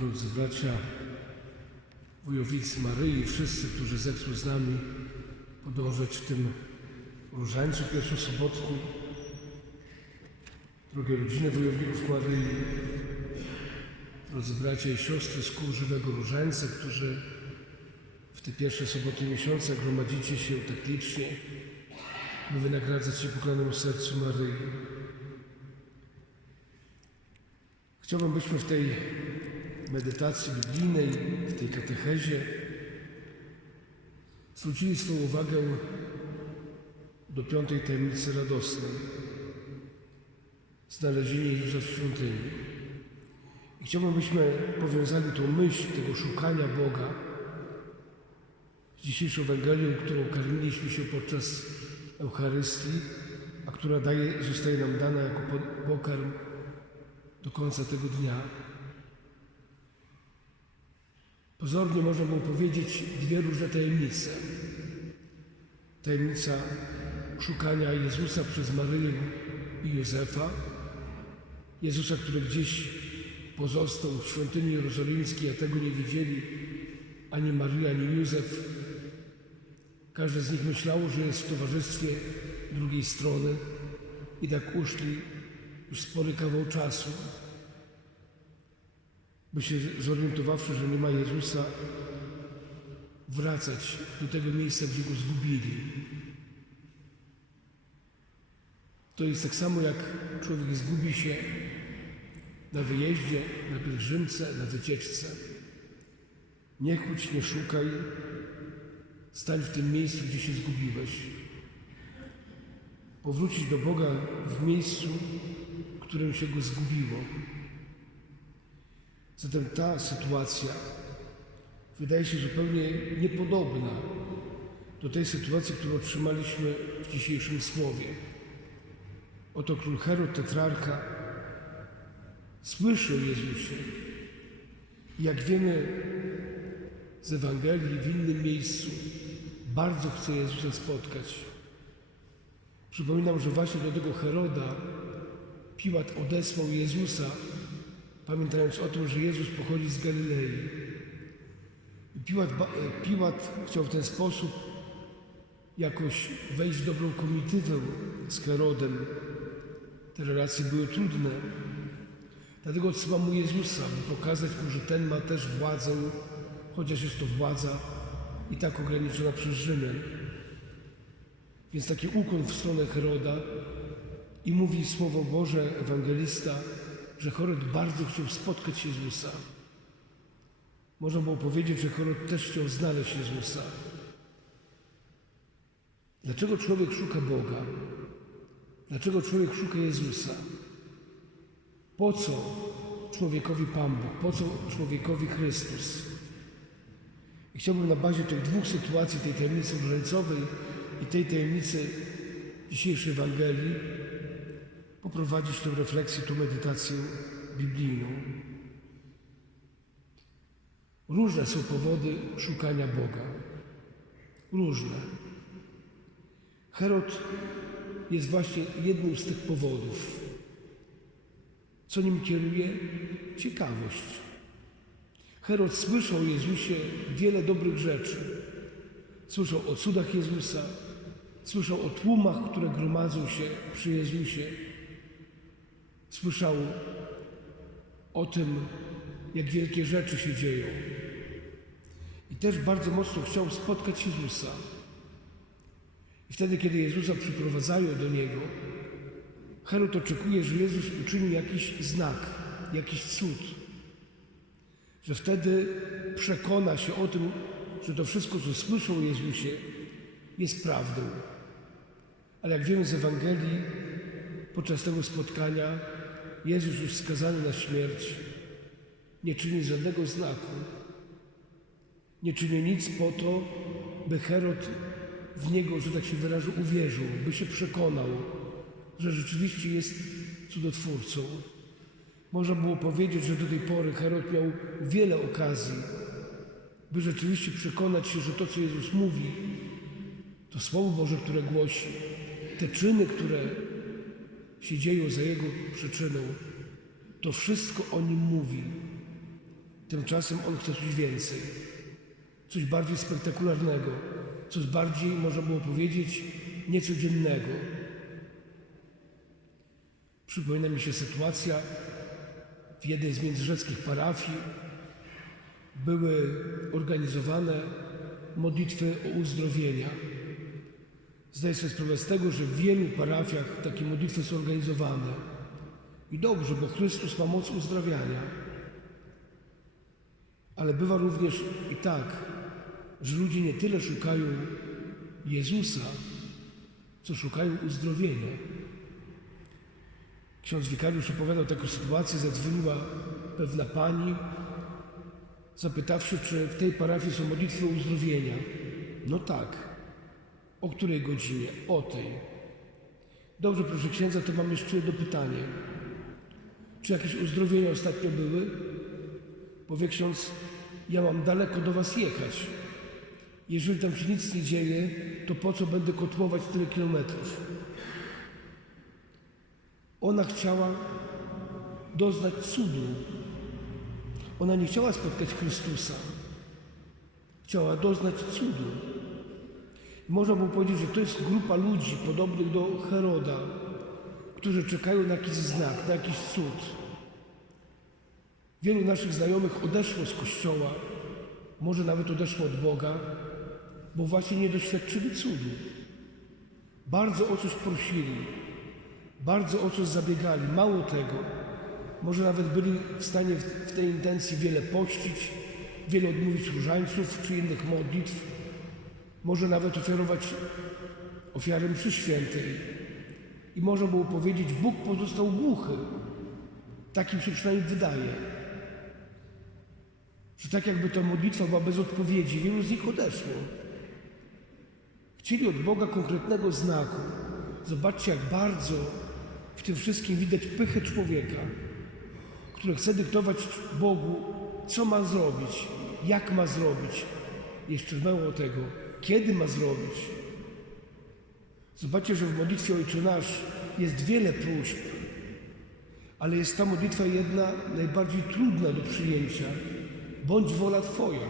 drodzy bracia, wojownicy Maryi, wszyscy, którzy zechcą z nami podążać w tym różańcu pierwszosobotnim, drogie rodziny wojowników Maryi, drodzy bracia i siostry z kół żywego różańca, którzy w te pierwsze soboty miesiąca gromadzicie się tak licznie, by wynagradzać się pokonanym sercu Maryi. Chciałbym, byśmy w tej medytacji biblijnej, w tej katechezie zwrócili swoją uwagę do piątej tajemnicy radosnej znalezienie Jezusa w świątyni. I chciałbym, byśmy powiązali tą myśl tego szukania Boga z dzisiejszą Ewangelią, którą karmiliśmy się podczas Eucharystii, a która daje, zostaje nam dana jako pokarm do końca tego dnia. Pozornie można było powiedzieć dwie różne tajemnice. Tajemnica szukania Jezusa przez Maryję i Józefa. Jezusa, który gdzieś pozostał w świątyni jerozolimskiej, a tego nie widzieli ani Maria, ani Józef. Każdy z nich myślał, że jest w towarzystwie drugiej strony i tak uszli już spory kawał czasu, by się zorientowawszy, że nie ma Jezusa, wracać do tego miejsca, gdzie go zgubili. To jest tak samo, jak człowiek zgubi się na wyjeździe, na pielgrzymce, na wycieczce. Nie chudź, nie szukaj, stań w tym miejscu, gdzie się zgubiłeś. Powrócić do Boga w miejscu, w którym się go zgubiło. Zatem ta sytuacja wydaje się zupełnie niepodobna do tej sytuacji, którą otrzymaliśmy w dzisiejszym słowie. Oto król Herod, tetrarcha, słyszy o Jezusie. Jak wiemy z Ewangelii w innym miejscu, bardzo chce Jezusa spotkać. Przypominam, że właśnie do tego Heroda Piłat odesłał Jezusa, pamiętając o tym, że Jezus pochodzi z Galilei. Piłat, Piłat chciał w ten sposób jakoś wejść w dobrą komitywę z Herodem. Te relacje były trudne. Dlatego odsyła mu Jezusa, by pokazać mu, że ten ma też władzę, chociaż jest to władza i tak ograniczona przez Rzymian. Więc taki ukłon w stronę Heroda i mówi Słowo Boże, ewangelista, że Herod bardzo chciał spotkać Jezusa. Można było powiedzieć, że Herod też chciał znaleźć Jezusa. Dlaczego człowiek szuka Boga? Dlaczego człowiek szuka Jezusa? Po co człowiekowi Pan Bóg? Po co człowiekowi Chrystus? I chciałbym na bazie tych dwóch sytuacji, tej tajemnicy różańcowej i tej tajemnicy dzisiejszej Ewangelii, poprowadzić tę refleksję, tę medytację biblijną. Różne są powody szukania Boga. Różne. Herod jest właśnie jednym z tych powodów. Co nim kieruje? Ciekawość. Herod słyszał o Jezusie wiele dobrych rzeczy. Słyszał o cudach Jezusa, słyszał o tłumach, które gromadzą się przy Jezusie. Słyszał o tym, jak wielkie rzeczy się dzieją. I też bardzo mocno chciał spotkać Jezusa. I wtedy, kiedy Jezusa przyprowadzają do niego, Herod oczekuje, że Jezus uczyni jakiś znak, jakiś cud. Że wtedy przekona się o tym, że to wszystko, co słyszą o Jezusie, jest prawdą. Ale jak wiemy z Ewangelii, podczas tego spotkania Jezus już skazany na śmierć nie czyni żadnego znaku. Nie czyni nic po to, by Herod w niego, że tak się wyrażę, uwierzył, by się przekonał, że rzeczywiście jest cudotwórcą. Można było powiedzieć, że do tej pory Herod miał wiele okazji, by rzeczywiście przekonać się, że to, co Jezus mówi, to Słowo Boże, które głosi, te czyny, które się dzieją za Jego przyczyną, to wszystko o Nim mówi. Tymczasem on chce coś więcej, coś bardziej spektakularnego, coś bardziej, można było powiedzieć, niecodziennego. Przypomina mi się sytuacja w jednej z międzyrzeckich parafii. Były organizowane modlitwy o uzdrowienia. Zdaję sobie sprawę z tego, że w wielu parafiach takie modlitwy są organizowane. I dobrze, bo Chrystus ma moc uzdrawiania. Ale bywa również i tak, że ludzie nie tyle szukają Jezusa, co szukają uzdrowienia. Ksiądz wikariusz opowiadał taką sytuację, zadzwoniła pewna pani, zapytawszy, czy w tej parafii są modlitwy uzdrowienia. No tak. O której godzinie? O tej. Dobrze, proszę księdza, to mam jeszcze jedno pytanie. Czy jakieś uzdrowienia ostatnio były? Powie ksiądz, ja mam daleko do was jechać. Jeżeli tam się nic nie dzieje, to po co będę kotłować tyle kilometrów? Ona chciała doznać cudu. Ona nie chciała spotkać Chrystusa. Chciała doznać cudu. Można było powiedzieć, że to jest grupa ludzi podobnych do Heroda, którzy czekają na jakiś znak, na jakiś cud. Wielu naszych znajomych odeszło z kościoła, może nawet odeszło od Boga, bo właśnie nie doświadczyli cudu. Bardzo o coś prosili, bardzo o coś zabiegali. Mało tego, może nawet byli w stanie w tej intencji wiele pościć, wiele odmówić różańców czy innych modlitw, może nawet ofiarować ofiarę mszy świętej. I można było powiedzieć, Bóg pozostał głuchy. Takim się przynajmniej wydaje. Że tak jakby ta modlitwa była bez odpowiedzi, wielu z nich odeszło. Chcieli od Boga konkretnego znaku. Zobaczcie, jak bardzo w tym wszystkim widać pychę człowieka, który chce dyktować Bogu, co ma zrobić, jak ma zrobić. Jeszcze mało tego, kiedy ma zrobić. Zobaczcie, że w modlitwie Ojcze Nasz jest wiele próśb, ale jest ta modlitwa jedna najbardziej trudna do przyjęcia. Bądź wola Twoja.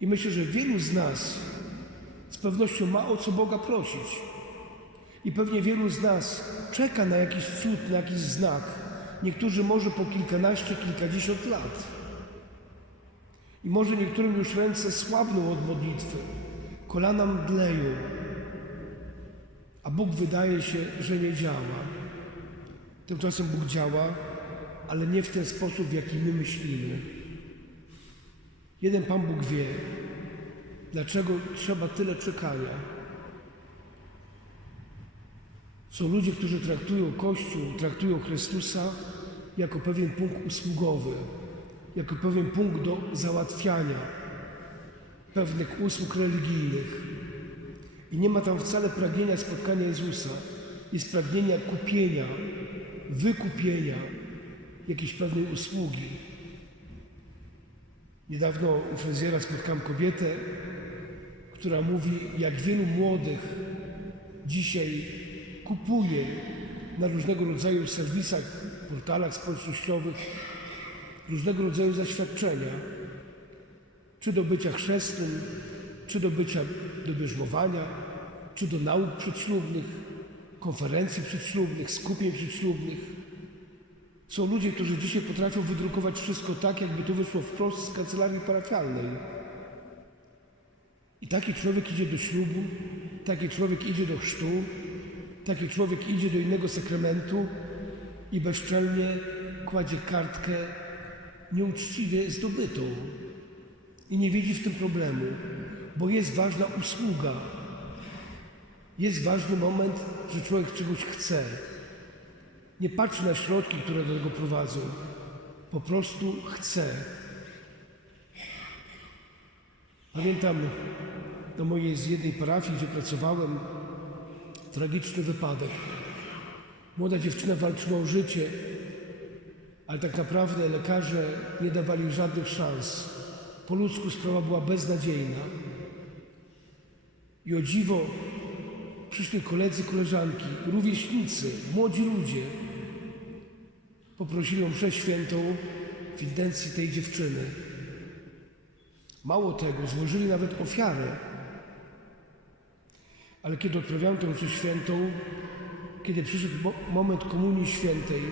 I myślę, że wielu z nas z pewnością ma o co Boga prosić. I pewnie wielu z nas czeka na jakiś cud, na jakiś znak. Niektórzy może po kilkanaście, kilkadziesiąt lat. I może niektórym już ręce słabną od modlitwy, kolana mdleją, a Bóg wydaje się, że nie działa. Tymczasem Bóg działa, ale nie w ten sposób, w jaki my myślimy. Jeden Pan Bóg wie, dlaczego trzeba tyle czekania. Są ludzie, którzy traktują Kościół, traktują Chrystusa jako pewien punkt usługowy, jako pewien punkt do załatwiania pewnych usług religijnych. I nie ma tam wcale pragnienia spotkania Jezusa. Jest pragnienia kupienia, wykupienia jakiejś pewnej usługi. Niedawno u fryzjera spotkałem kobietę, która mówi, jak wielu młodych dzisiaj kupuje na różnego rodzaju serwisach, portalach społecznościowych różnego rodzaju zaświadczenia, czy do bycia chrzestnym, czy do bycia do bierzmowania, czy do nauk przedślubnych, konferencji przedślubnych, skupień przedślubnych. Są ludzie, którzy dzisiaj potrafią wydrukować wszystko tak, jakby to wyszło wprost z kancelarii parafialnej. I taki człowiek idzie do ślubu, taki człowiek idzie do chrztu, taki człowiek idzie do innego sakramentu i bezczelnie kładzie kartkę nieuczciwie zdobytą i nie widzi w tym problemu, bo jest ważna usługa. Jest ważny moment, że człowiek czegoś chce. Nie patrzy na środki, które do tego prowadzą. Po prostu chce. Pamiętam do mojej z jednej parafii, gdzie pracowałem, tragiczny wypadek. Młoda dziewczyna walczyła o życie, ale tak naprawdę lekarze nie dawali żadnych szans. Po ludzku sprawa była beznadziejna. I o dziwo przyszli koledzy, koleżanki, rówieśnicy, młodzi ludzie. Poprosili o mszę świętą w intencji tej dziewczyny. Mało tego, złożyli nawet ofiarę. Ale kiedy odprawiałem tę mszę świętą, kiedy przyszedł mo- moment Komunii Świętej,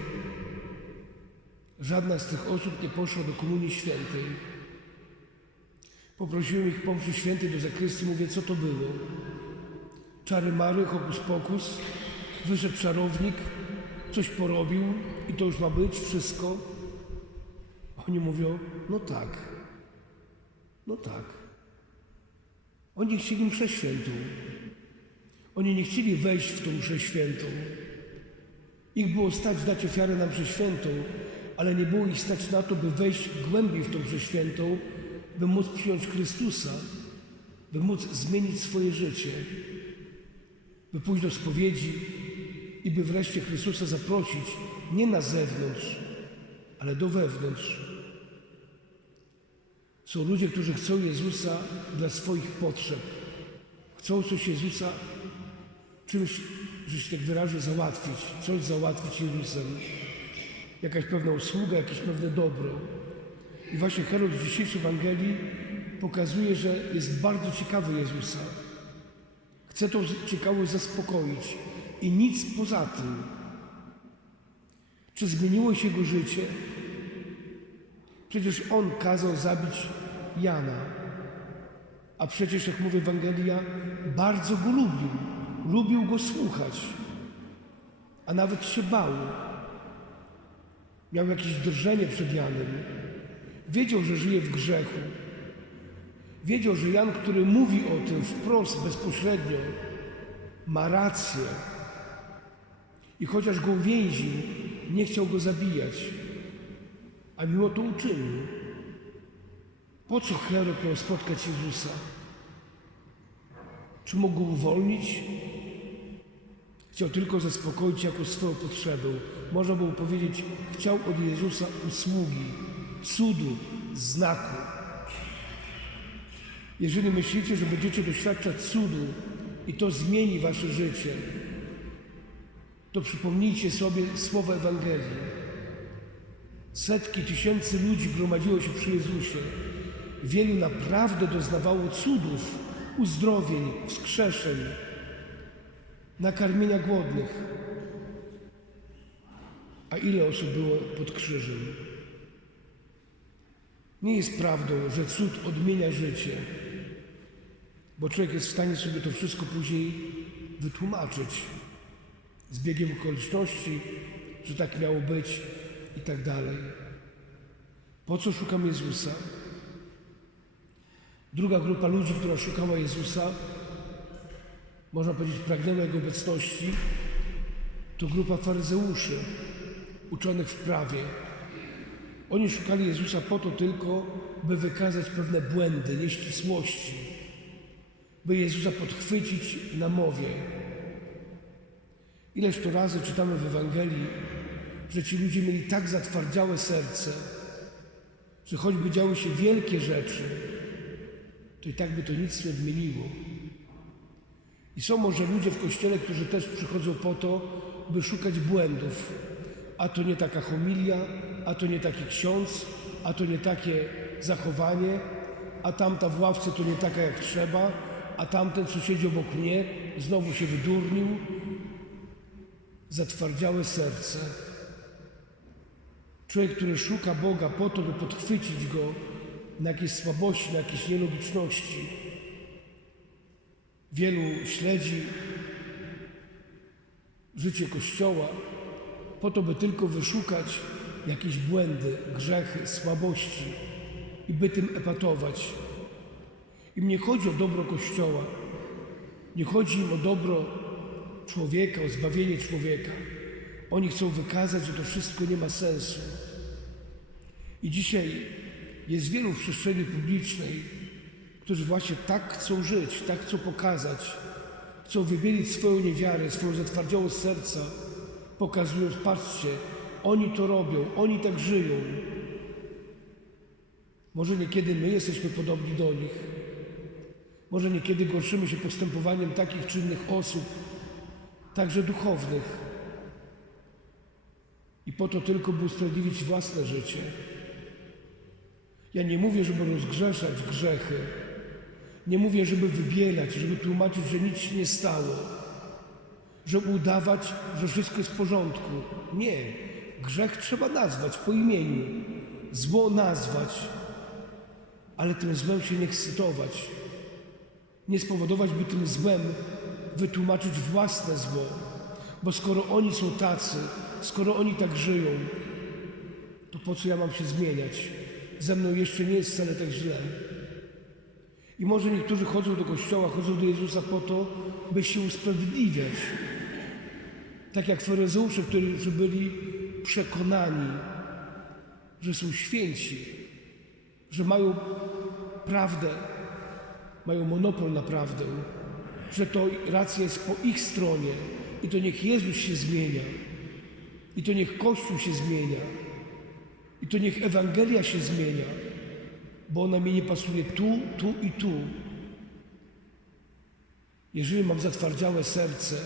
żadna z tych osób nie poszła do Komunii Świętej. Poprosiłem ich po mszy świętej do zakrystii, mówię, co to było? Czary mary, hokus pokus, wyszedł czarownik, coś porobił i to już ma być wszystko. Oni mówią, no tak, no tak. Oni chcieli mszę świętą. Oni nie chcieli wejść w tą mszę świętą. Ich było stać dać ofiarę na mszę świętą, ale nie było ich stać na to, by wejść głębiej w tą mszę świętą, by móc przyjąć Chrystusa, by móc zmienić swoje życie, by pójść do spowiedzi i by wreszcie Chrystusa zaprosić nie na zewnątrz, ale do wewnątrz. Są ludzie, którzy chcą Jezusa dla swoich potrzeb. Chcą coś Jezusa czymś, że się tak wyrażę, załatwić, coś załatwić Jezusem. Jakaś pewna usługa, jakieś pewne dobro. I właśnie Herod w dzisiejszej Ewangelii pokazuje, że jest bardzo ciekawy Jezusa. Chce tą ciekawość zaspokoić i nic poza tym. Czy zmieniło się jego życie? Przecież on kazał zabić Jana. A przecież, jak mówi Ewangelia, bardzo go lubił. Lubił go słuchać. A nawet się bał. Miał jakieś drżenie przed Janem. Wiedział, że żyje w grzechu. Wiedział, że Jan, który mówi o tym wprost, bezpośrednio, ma rację. I chociaż go uwięził, nie chciał go zabijać, a mimo to uczynił. Po co Herod miał spotkać Jezusa? Czy mógł go uwolnić? Chciał tylko zaspokoić jako swoją potrzebę. Można było powiedzieć, chciał od Jezusa usługi, cudu, znaku. Jeżeli myślicie, że będziecie doświadczać cudu i to zmieni wasze życie, to przypomnijcie sobie słowa Ewangelii. Setki tysięcy ludzi gromadziło się przy Jezusie. Wielu naprawdę doznawało cudów, uzdrowień, wskrzeszeń, nakarmienia głodnych. A ile osób było pod krzyżem? Nie jest prawdą, że cud odmienia życie, bo człowiek jest w stanie sobie to wszystko później wytłumaczyć z biegiem okoliczności, że tak miało być i tak dalej. Po co szukam Jezusa? Druga grupa ludzi, która szukała Jezusa, można powiedzieć, pragnęła Jego obecności, to grupa faryzeuszy, uczonych w prawie. Oni szukali Jezusa po to tylko, by wykazać pewne błędy, nieścisłości, by Jezusa podchwycić na mowie. Ileż to razy czytamy w Ewangelii, że ci ludzie mieli tak zatwardziałe serce, że choćby działy się wielkie rzeczy, to i tak by to nic nie odmieniło. I są może ludzie w kościele, którzy też przychodzą po to, by szukać błędów. A to nie taka homilia, a to nie taki ksiądz, a to nie takie zachowanie, a tamta w ławce to nie taka jak trzeba, a tamten, co siedzi obok mnie, znowu się wydurnił. Zatwardziałe serce. Człowiek, który szuka Boga po to, by podchwycić Go na jakieś słabości, na jakieś nielogiczności. Wielu śledzi życie Kościoła po to, by tylko wyszukać jakieś błędy, grzechy, słabości i by tym epatować. Im nie chodzi o dobro Kościoła, nie chodzi im o dobro człowieka, o zbawienie człowieka. Oni chcą wykazać, że to wszystko nie ma sensu. I dzisiaj jest wielu w przestrzeni publicznej, którzy właśnie tak chcą żyć, tak chcą pokazać, chcą wybielić swoją niewiarę, swoją zatwardziałość serca, pokazując, patrzcie, oni to robią, oni tak żyją. Może niekiedy my jesteśmy podobni do nich. Może niekiedy gorszymy się postępowaniem takich czy innych osób, także duchownych. I po to tylko, by usprawiedliwić własne życie. Ja nie mówię, żeby rozgrzeszać grzechy. Nie mówię, żeby wybielać, żeby tłumaczyć, że nic się nie stało, żeby udawać, że wszystko jest w porządku. Nie. Grzech trzeba nazwać po imieniu, zło nazwać, ale tym złem się nie ekscytować. Nie spowodować, by tym złem wytłumaczyć własne zło. Bo skoro oni są tacy, skoro oni tak żyją, to po co ja mam się zmieniać? Ze mną jeszcze nie jest wcale tak źle. I może niektórzy chodzą do kościoła, chodzą do Jezusa po to, by się usprawiedliwiać. Tak jak faryzeusze, którzy byli przekonani, że są święci, że mają prawdę, mają monopol na prawdę, że to racja jest po ich stronie i to niech Jezus się zmienia, i to niech Kościół się zmienia, i to niech Ewangelia się zmienia, bo ona mi nie pasuje tu, tu i tu. Jeżeli mam zatwardziałe serce,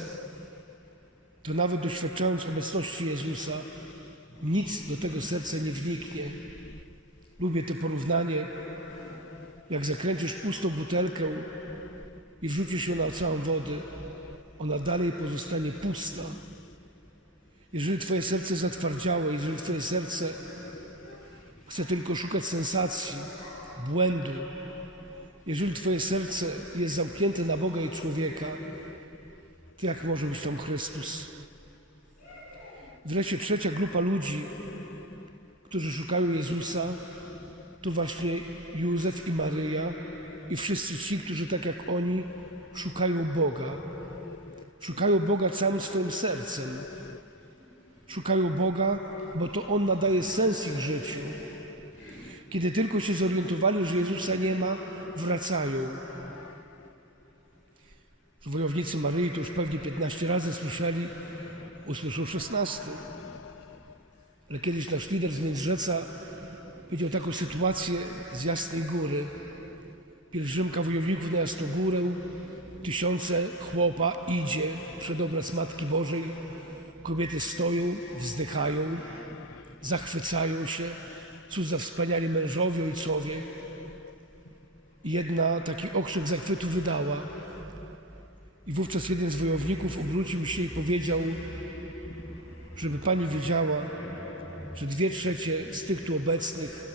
to nawet doświadczając obecności Jezusa, nic do tego serca nie wniknie. Lubię to porównanie, jak zakręcisz pustą butelkę i wrzucisz ją na całą wodę, ona dalej pozostanie pusta. Jeżeli Twoje serce zatwardziałe, jeżeli Twoje serce chce tylko szukać sensacji, błędu, jeżeli Twoje serce jest zamknięte na Boga i człowieka, to jak może być tam Chrystus? Wreszcie trzecia grupa ludzi, którzy szukają Jezusa, to właśnie Józef i Maryja i wszyscy ci, którzy tak jak oni szukają Boga. Szukają Boga całym swoim sercem. Szukają Boga, bo to On nadaje sens ich życiu. Kiedy tylko się zorientowali, że Jezusa nie ma, wracają. Wojownicy Maryi to już pewnie 15 razy słyszeli, usłyszą 16. Ale kiedyś nasz lider z Międzyrzecza powiedział taką sytuację z Jasnej Góry. Pielgrzymka wojowników na Jasnogórę, tysiące chłopa idzie przed obraz Matki Bożej. Kobiety stoją, wzdychają, zachwycają się. Cóż za wspaniali mężowie, ojcowie. Jedna taki okrzyk zachwytu wydała. I wówczas jeden z wojowników obrócił się i powiedział, żeby pani wiedziała, że dwie trzecie z tych tu obecnych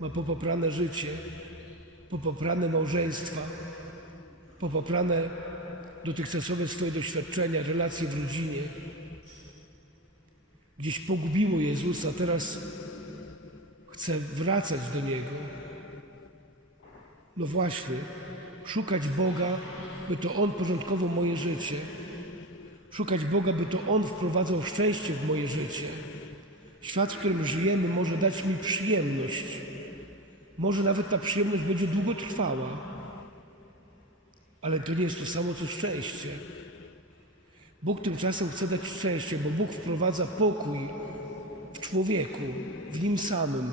ma popoprane życie, popoprane małżeństwa, popoprane dotychczasowe swoje doświadczenia, relacje w rodzinie. Gdzieś pogubiło Jezusa, teraz chce wracać do Niego. No właśnie, szukać Boga, by to On porządkował moje życie. Szukać Boga, by to On wprowadzał szczęście w moje życie. Świat, w którym żyjemy, może dać mi przyjemność. Może nawet ta przyjemność będzie długo trwała, ale to nie jest to samo co szczęście. Bóg tymczasem chce dać szczęście, bo Bóg wprowadza pokój w człowieku, w nim samym.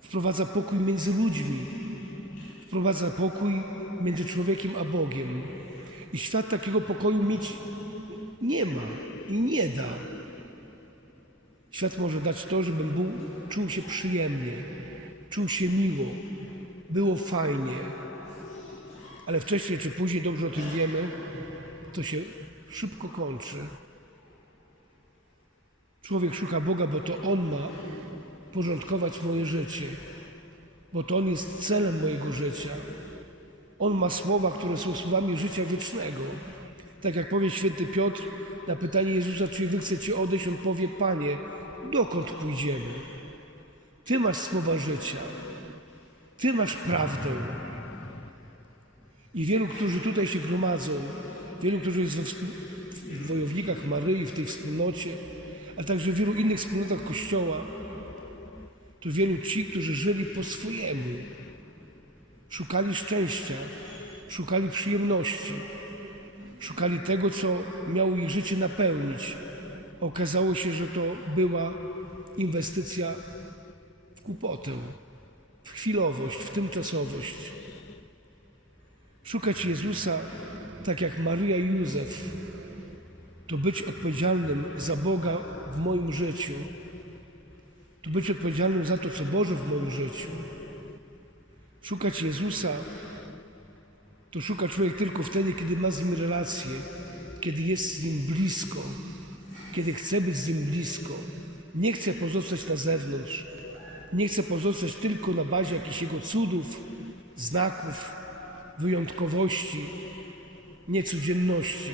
Wprowadza pokój między ludźmi, wprowadza pokój między człowiekiem a Bogiem. I świat takiego pokoju mieć nie ma i nie da. Świat może dać to, żeby Bóg czuł się przyjemnie, czuł się miło, było fajnie. Ale wcześniej czy później, dobrze o tym wiemy, to się szybko kończy. Człowiek szuka Boga, bo to On ma porządkować moje życie, bo to On jest celem mojego życia. On ma słowa, które są słowami życia wiecznego. Tak jak powie święty Piotr na pytanie Jezusa, czy wy chcecie odejść, on powie, Panie, dokąd pójdziemy? Ty masz słowa życia. Ty masz prawdę. I wielu, którzy tutaj się gromadzą, wielu, którzy jest we w wojownikach Maryi, w tej wspólnocie, a także w wielu innych wspólnotach Kościoła, to wielu ci, którzy żyli po swojemu, szukali szczęścia, szukali przyjemności, szukali tego, co miało ich życie napełnić. Okazało się, że to była inwestycja w kłopotę, w chwilowość, w tymczasowość. Szukać Jezusa, tak jak Maryja i Józef, to być odpowiedzialnym za Boga w moim życiu, to być odpowiedzialnym za to, co Boże w moim życiu. Szukać Jezusa to szuka człowiek tylko wtedy, kiedy ma z Nim relację, kiedy jest z Nim blisko, kiedy chce być z Nim blisko. Nie chce pozostać na zewnątrz, nie chce pozostać tylko na bazie jakichś Jego cudów, znaków, wyjątkowości, niecodzienności.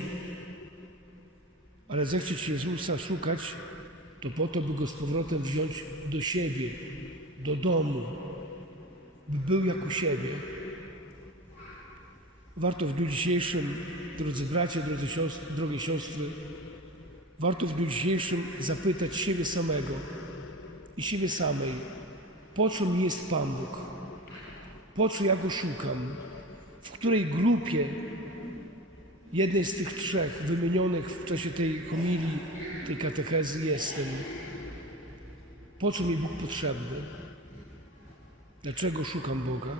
Ale zechcieć Jezusa szukać, to po to, by Go z powrotem wziąć do siebie, do domu, by był jak u siebie. Warto w dniu dzisiejszym, drodzy bracia, drodzy siostry, drogie siostry, warto w dniu dzisiejszym zapytać siebie samego i siebie samej, po co mi jest Pan Bóg? Po co ja Go szukam? W której grupie jednej z tych trzech wymienionych w czasie tej homilii, tej katechezy jestem? Po co mi Bóg potrzebny? Dlaczego szukam Boga?